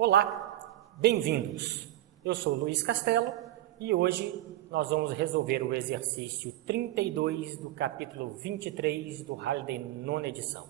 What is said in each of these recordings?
Olá, bem-vindos! Eu sou Luiz Castelo e hoje nós vamos resolver o exercício 32 do capítulo 23 do Halliday, nona edição.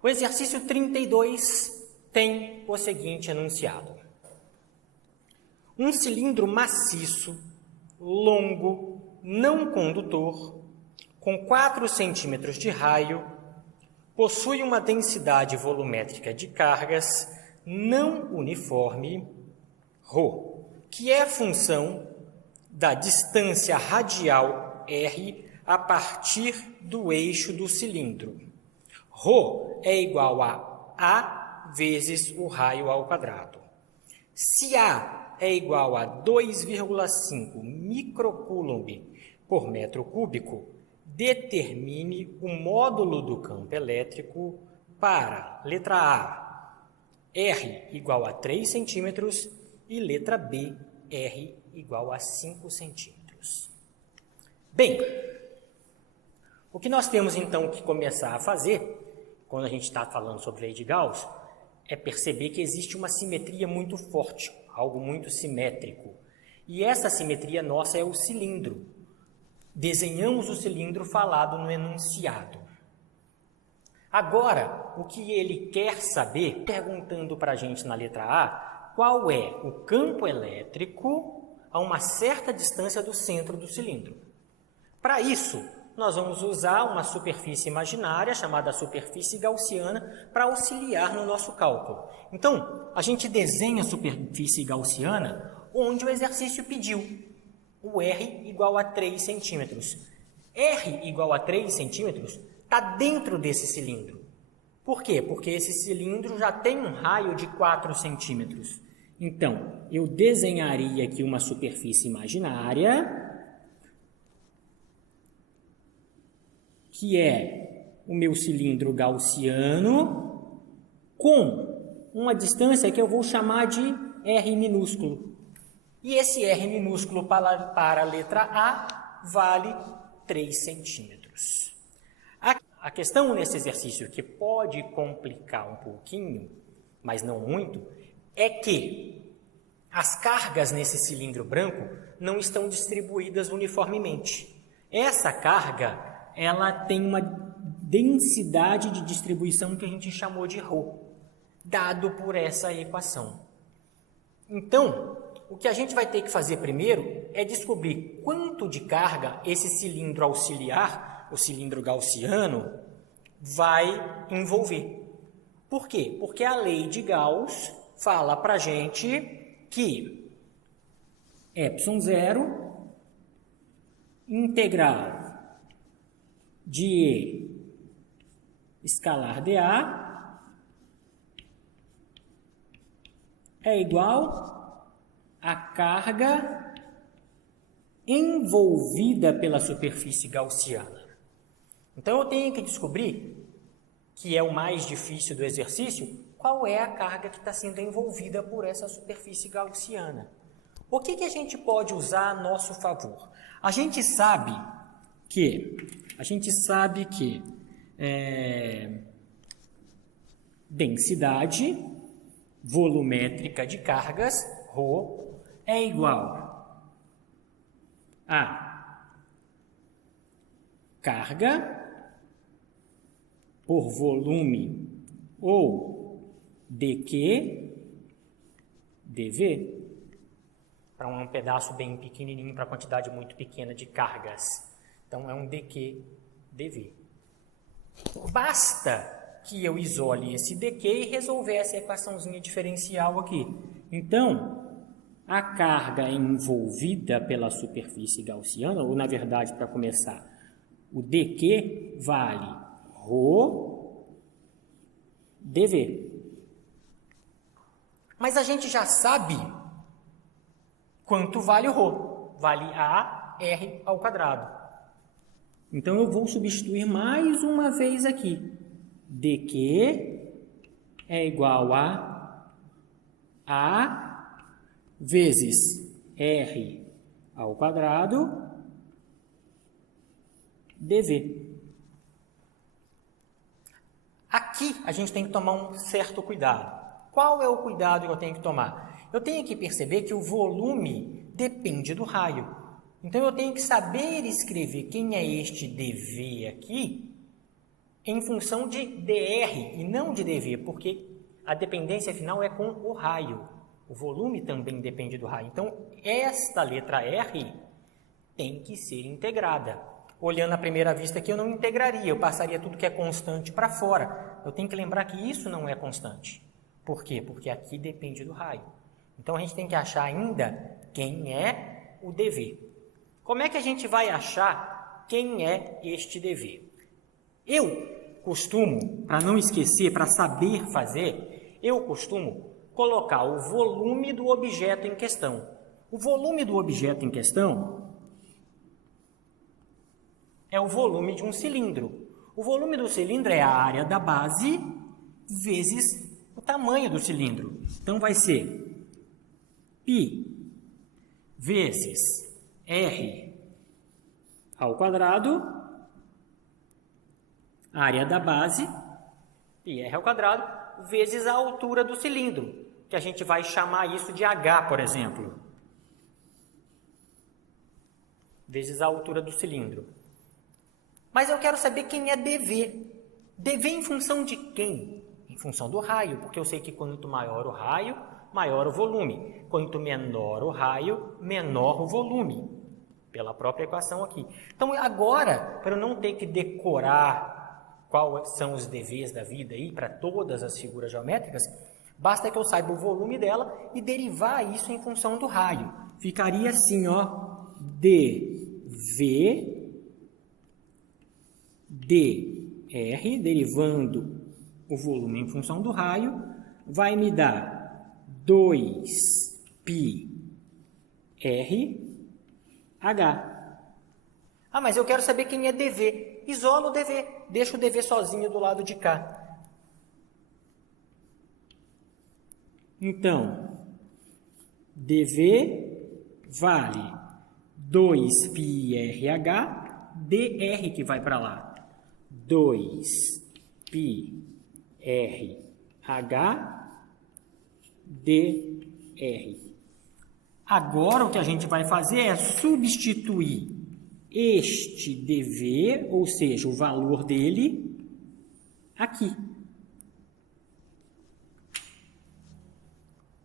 O exercício 32 tem o seguinte enunciado. Um cilindro maciço, longo, não condutor, com 4 centímetros de raio, possui uma densidade volumétrica de cargas não uniforme, ρ, que é função da distância radial r a partir do eixo do cilindro. ρ é igual a vezes o raio ao quadrado. Se A é igual a 2,5 microcoulomb por metro cúbico, determine o módulo do campo elétrico para, letra A, R igual a 3 centímetros e letra B, R igual a 5 centímetros. Bem, o que nós temos então que começar a fazer, quando a gente está falando sobre a lei de Gauss, é perceber que existe uma simetria muito forte, algo muito simétrico. E essa simetria nossa é o cilindro. Desenhamos o cilindro falado no enunciado. Agora, o que ele quer saber, perguntando para a gente na letra A, qual é o campo elétrico a uma certa distância do centro do cilindro. Para isso, nós vamos usar uma superfície imaginária, chamada superfície gaussiana, para auxiliar no nosso cálculo. Então, a gente desenha a superfície gaussiana onde o exercício pediu. O R igual a 3 centímetros. R igual a 3 centímetros está dentro desse cilindro. Por quê? Porque esse cilindro já tem um raio de 4 centímetros. Então, eu desenharia aqui uma superfície imaginária, que é o meu cilindro gaussiano, com uma distância que eu vou chamar de R minúsculo. E esse R minúsculo para a letra A vale 3 centímetros. A questão nesse exercício, que pode complicar um pouquinho, mas não muito, é que as cargas nesse cilindro branco não estão distribuídas uniformemente. Essa carga, ela tem uma densidade de distribuição que a gente chamou de ρ, dado por essa equação. Então, o que a gente vai ter que fazer primeiro é descobrir quanto de carga esse cilindro auxiliar, o cilindro gaussiano, vai envolver. Por quê? Porque a lei de Gauss fala para a gente que ε0 integral de E escalar dA é igual à carga envolvida pela superfície gaussiana. Então, eu tenho que descobrir, que é o mais difícil do exercício, qual é a carga que está sendo envolvida por essa superfície gaussiana. O que a gente pode usar a nosso favor? A gente sabe que densidade volumétrica de cargas, ρ, é igual a carga por volume ou dQ dV, para um pedaço bem pequenininho, para quantidade muito pequena de cargas. Então, é um dQ dV. Basta que eu isole esse dQ e resolver essa equaçãozinha diferencial aqui. Então, a carga envolvida pela superfície gaussiana, ou na verdade, para começar, o dQ vale ρ dV. Mas a gente já sabe quanto vale o ρ. Vale a R ao quadrado. Então, eu vou substituir mais uma vez aqui. dQ é igual a vezes R ao quadrado dV. Aqui a gente tem que tomar um certo cuidado. Qual é o cuidado que eu tenho que tomar? Eu tenho que perceber que o volume depende do raio. Então, eu tenho que saber escrever quem é este dV aqui em função de dr e não de dV, porque a dependência final é com o raio. O volume também depende do raio. Então, esta letra R tem que ser integrada. Olhando à primeira vista aqui, eu não integraria, eu passaria tudo que é constante para fora. Eu tenho que lembrar que isso não é constante. Por quê? Porque aqui depende do raio. Então, a gente tem que achar ainda quem é o dV. Como é que a gente vai achar quem é este dV? Eu costumo, para não esquecer, para saber fazer, eu costumo colocar o volume do objeto em questão. O volume do objeto em questão é o volume de um cilindro. O volume do cilindro é a área da base vezes o tamanho do cilindro. Então, vai ser π vezes r ao quadrado, área da base, πr ao quadrado, vezes a altura do cilindro, que a gente vai chamar isso de h, por exemplo. Vezes a altura do cilindro. Mas eu quero saber quem é dV. dV em função de quem? Em função do raio, porque eu sei que quanto maior o raio, maior o volume. Quanto menor o raio, menor o volume. Pela própria equação aqui. Então, agora, para eu não ter que decorar quais são os dVs da vida aí para todas as figuras geométricas, basta que eu saiba o volume dela e derivar isso em função do raio. Ficaria assim, ó, dV dr, derivando o volume em função do raio, vai me dar 2πr H. Ah, mas eu quero saber quem é dV. Isola o dV. Deixa o dV sozinho do lado de cá. Então, dV vale 2πrH, dr que vai para lá. 2πrH, dr. Agora, o que a gente vai fazer é substituir este dV, ou seja, o valor dele, aqui.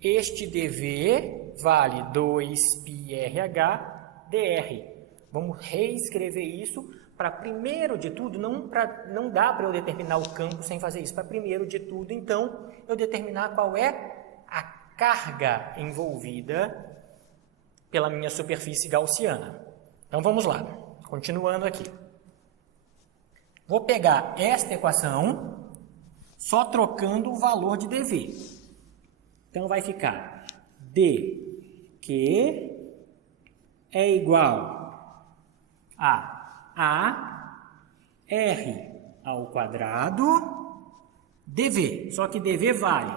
Este dV vale 2πrH dr. Vamos reescrever isso para, primeiro de tudo, não dá para eu determinar o campo sem fazer isso. Para, primeiro de tudo, então, eu determinar qual é a carga envolvida pela minha superfície gaussiana. Então, vamos lá. Continuando aqui. Vou pegar esta equação só trocando o valor de dV. Então, vai ficar dq é igual a r ao quadrado dV. Só que dV vale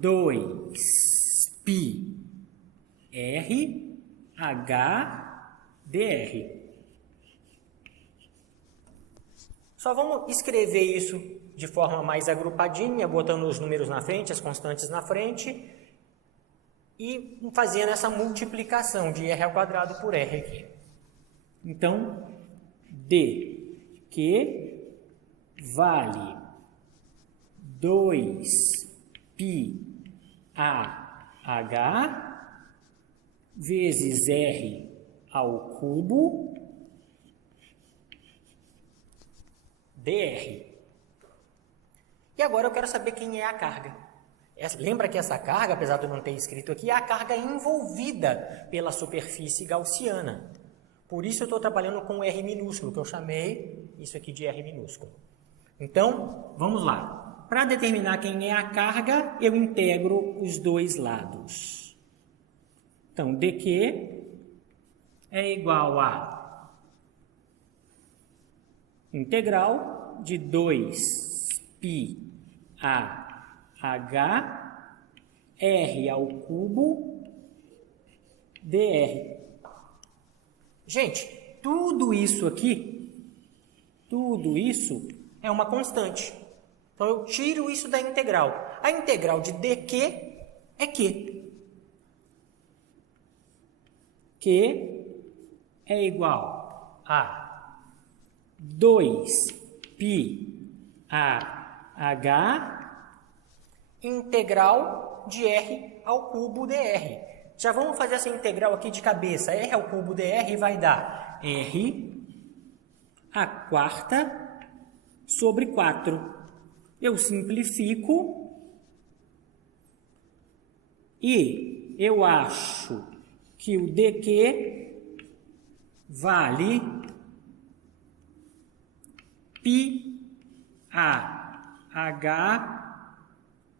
2πr H dr. Só vamos escrever isso de forma mais agrupadinha, botando os números na frente, as constantes na frente, e fazendo essa multiplicação de r ao quadrado por r aqui. Então, dq vale 2πah vezes r ao cubo dr. E agora eu quero saber quem é a carga. Lembra que essa carga, apesar de eu não ter escrito aqui, é a carga envolvida pela superfície gaussiana. Por isso eu estou trabalhando com R minúsculo, que eu chamei isso aqui de R minúsculo. Então, vamos lá. Para determinar quem é a carga, eu integro os dois lados. Então, dq é igual a integral de 2πah r ao cubo dr. Gente, tudo isso aqui, tudo isso é uma constante. Então, eu tiro isso da integral. A integral de dq é Q. Q é igual a 2π a h integral de r ao cubo dr. Já vamos fazer essa integral aqui de cabeça. R ao cubo dr vai dar r a quarta sobre 4. Eu simplifico e eu acho que o dq vale π a h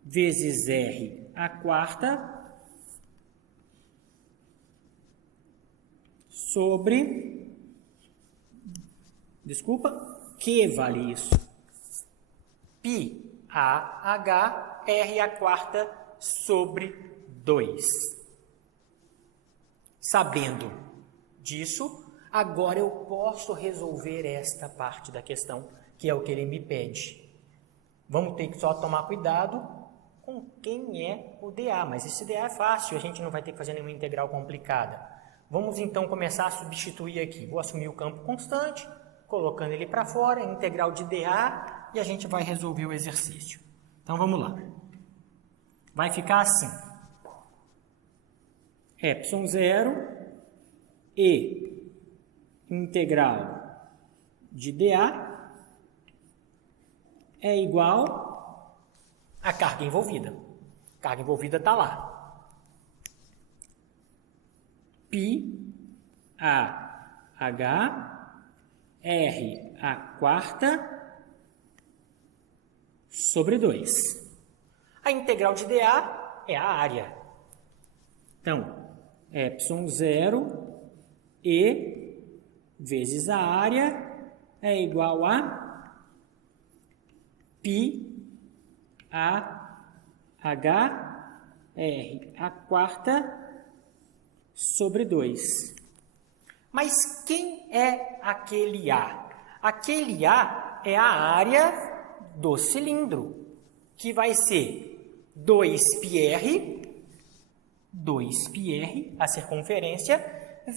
vezes r a quarta sobre, Q vale isso. π a h r a quarta sobre 2. Sabendo disso, agora eu posso resolver esta parte da questão, que é o que ele me pede. Vamos ter que só tomar cuidado com quem é o dA, mas esse dA é fácil, a gente não vai ter que fazer nenhuma integral complicada. Vamos então começar a substituir aqui. Vou assumir o campo constante, colocando ele para fora, integral de dA, e a gente vai resolver o exercício. Então vamos lá. Vai ficar assim. ε0 e integral de dA é igual à carga envolvida. A carga envolvida está lá. π a h r a quarta sobre 2. A integral de dA é a área. Então, ε0 e vezes a área é igual a π a h r a quarta sobre 2. Mas quem é aquele A? Aquele A é a área do cilindro, que vai ser 2πr, a circunferência,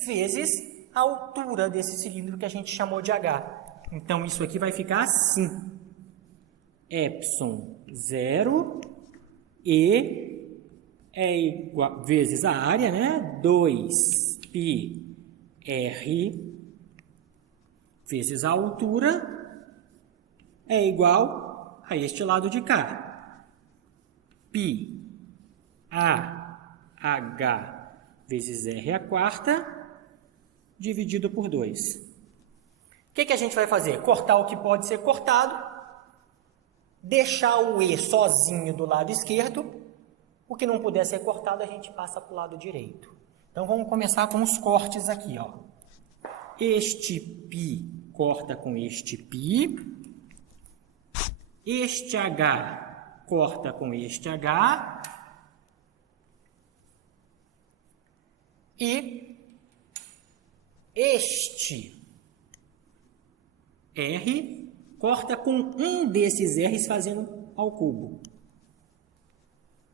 vezes a altura desse cilindro que a gente chamou de H. Então, isso aqui vai ficar assim. ε0 e é igual, vezes a área, né? 2πr vezes a altura é igual a este lado de cá. π a h vezes r a quarta dividido por 2. O que a gente vai fazer? Cortar o que pode ser cortado, deixar o E sozinho do lado esquerdo. O que não puder ser cortado, a gente passa para o lado direito. Então, vamos começar com os cortes aqui, ó. Este π corta com este π. Este H corta com este H. E este R corta com um desses R's fazendo ao cubo.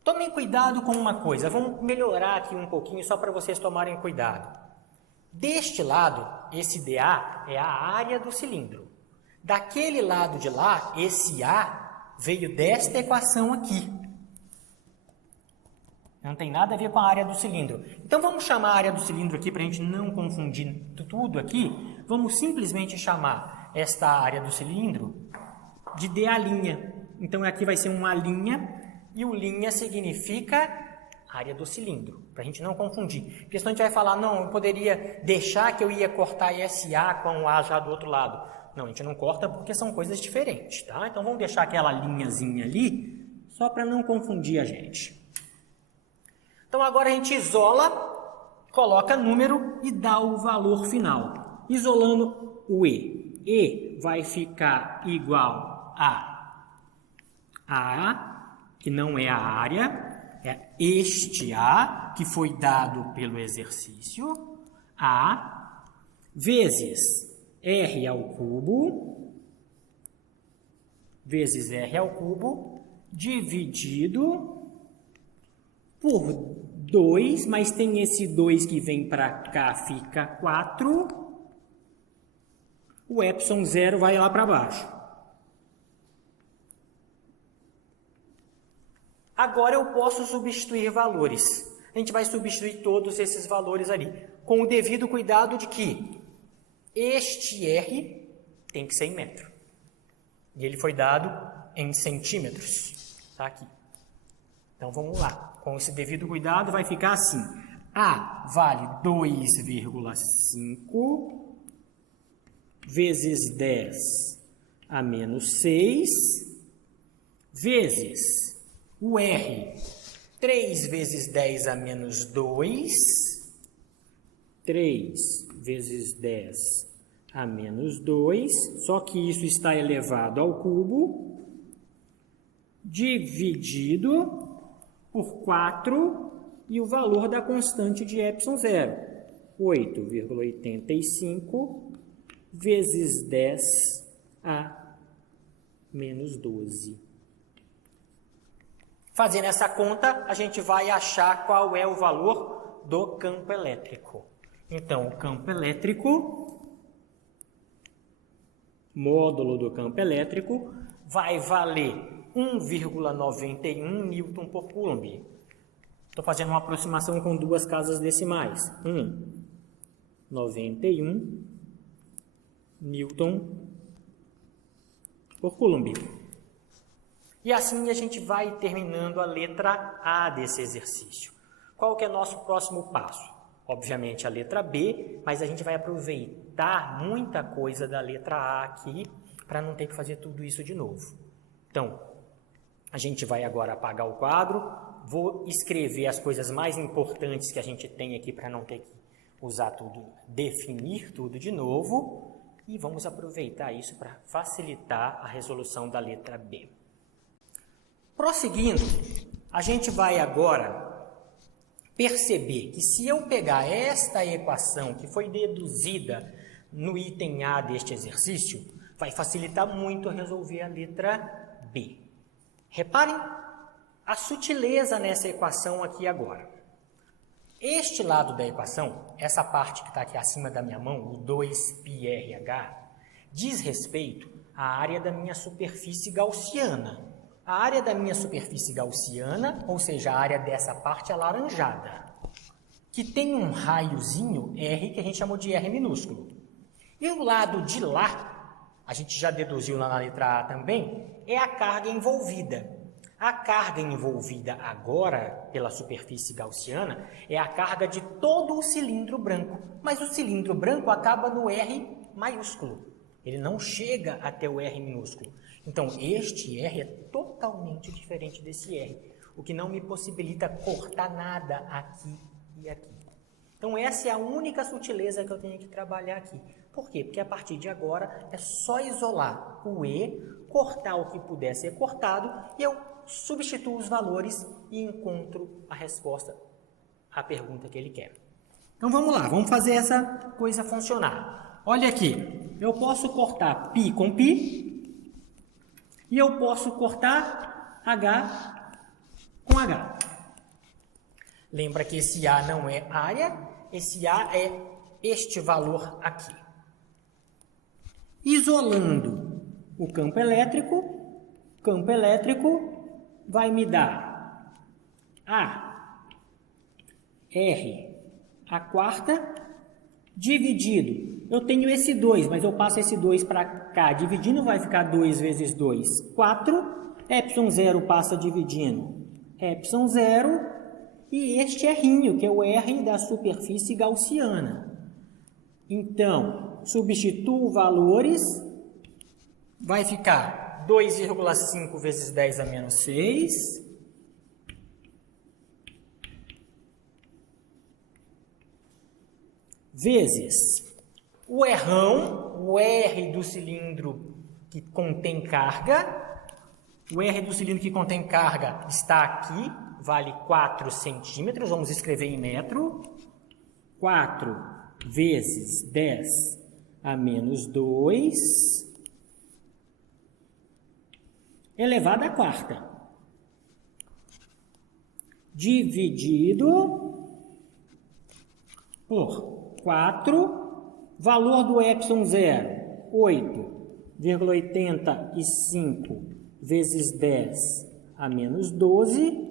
Tomem cuidado com uma coisa, vamos melhorar aqui um pouquinho só para vocês tomarem cuidado. Deste lado, esse dA é a área do cilindro. Daquele lado de lá, esse A veio desta equação aqui. Não tem nada a ver com a área do cilindro. Então, vamos chamar a área do cilindro aqui para a gente não confundir tudo aqui. Vamos simplesmente chamar esta área do cilindro de dA'. Então, aqui vai ser uma linha. E o linha significa área do cilindro, para a gente não confundir. Porque senão a gente vai falar, não, eu poderia deixar que eu ia cortar esse A com o A já do outro lado. Não, a gente não corta porque são coisas diferentes, tá? Então, vamos deixar aquela linhazinha ali, só para não confundir a gente. Então, agora a gente isola, coloca número e dá o valor final. Isolando o E. E vai ficar igual a que não é a área, é este A, que foi dado pelo exercício, A, vezes R ao cubo, dividido por 2, mas tem esse 2 que vem para cá, fica 4. O epsilon 0 vai lá para baixo. Agora eu posso substituir valores. A gente vai substituir todos esses valores ali, com o devido cuidado de que este R tem que ser em metro. E ele foi dado em centímetros. Está aqui. Então vamos lá. Com esse devido cuidado vai ficar assim. A vale 2,5 vezes 10 a menos 6 vezes o R, 3 vezes 10 a menos 2, 3 vezes 10 a menos 2, só que isso está elevado ao cubo, dividido por 4 e o valor da constante de epsilon 0, 8,85 vezes 10 a menos 12. Fazendo essa conta, a gente vai achar qual é o valor do campo elétrico. Então, o campo elétrico, módulo do campo elétrico, vai valer 1,91 newton por coulomb. Estou fazendo uma aproximação com duas casas decimais. 91 newton por coulomb. E assim a gente vai terminando a letra A desse exercício. Qual que é nosso próximo passo? Obviamente a letra B, mas a gente vai aproveitar muita coisa da letra A aqui para não ter que fazer tudo isso de novo. Então, a gente vai agora apagar o quadro, vou escrever as coisas mais importantes que a gente tem aqui para não ter que usar tudo, definir tudo de novo, e vamos aproveitar isso para facilitar a resolução da letra B. Prosseguindo, a gente vai agora perceber que se eu pegar esta equação que foi deduzida no item A deste exercício, vai facilitar muito resolver a letra B. Reparem a sutileza nessa equação aqui agora. Este lado da equação, essa parte que está aqui acima da minha mão, o 2πrh, diz respeito à área da minha superfície gaussiana. A área da minha superfície gaussiana, ou seja, a área dessa parte alaranjada, que tem um raiozinho R que a gente chamou de R minúsculo. E o lado de lá, a gente já deduziu lá na letra A também, é a carga envolvida. A carga envolvida agora pela superfície gaussiana é a carga de todo o cilindro branco, mas o cilindro branco acaba no R maiúsculo. Ele não chega até o R minúsculo. Então, este R é totalmente diferente desse R, o que não me possibilita cortar nada aqui e aqui. Então, essa é a única sutileza que eu tenho que trabalhar aqui. Por quê? Porque a partir de agora é só isolar o E, cortar o que puder ser cortado, e eu substituo os valores e encontro a resposta à pergunta que ele quer. Então, vamos lá, vamos fazer essa coisa funcionar. Olha aqui, eu posso cortar π com π, e eu posso cortar H com H. Lembra que esse A não é área, esse A é este valor aqui. Isolando o campo elétrico vai me dar A, R, a quarta, dividido. Eu tenho esse 2, mas eu passo esse 2 para cá. Dividindo vai ficar 2 vezes 2, 4. Epsilon 0 passa dividindo. Epsilon 0. E este R'inho, que é o R da superfície gaussiana. Então, substituo valores. Vai ficar 2,5 vezes 10 a menos 6. Vezes o R'ão, o R do cilindro que contém carga. O R do cilindro que contém carga está aqui, vale 4 centímetros, vamos escrever em metro. 4 vezes 10 a menos 2, elevado à quarta. dividido por 4, valor do ε0, 8,85 vezes 10 a menos 12,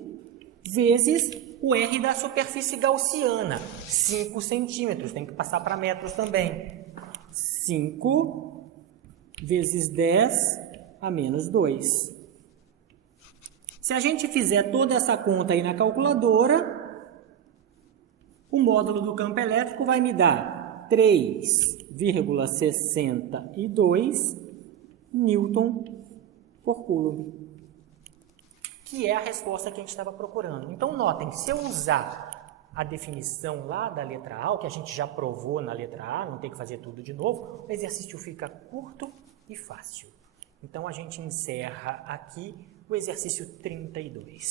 vezes o R da superfície gaussiana, 5 centímetros, tem que passar para metros também. 5 vezes 10 a menos 2. Se a gente fizer toda essa conta aí na calculadora, o módulo do campo elétrico vai me dar 3,62 Newton por Coulomb, que é a resposta que a gente estava procurando. Então, notem, se eu usar a definição lá da letra A, o que a gente já provou na letra A, não tem que fazer tudo de novo, o exercício fica curto e fácil. Então, a gente encerra aqui o exercício 32.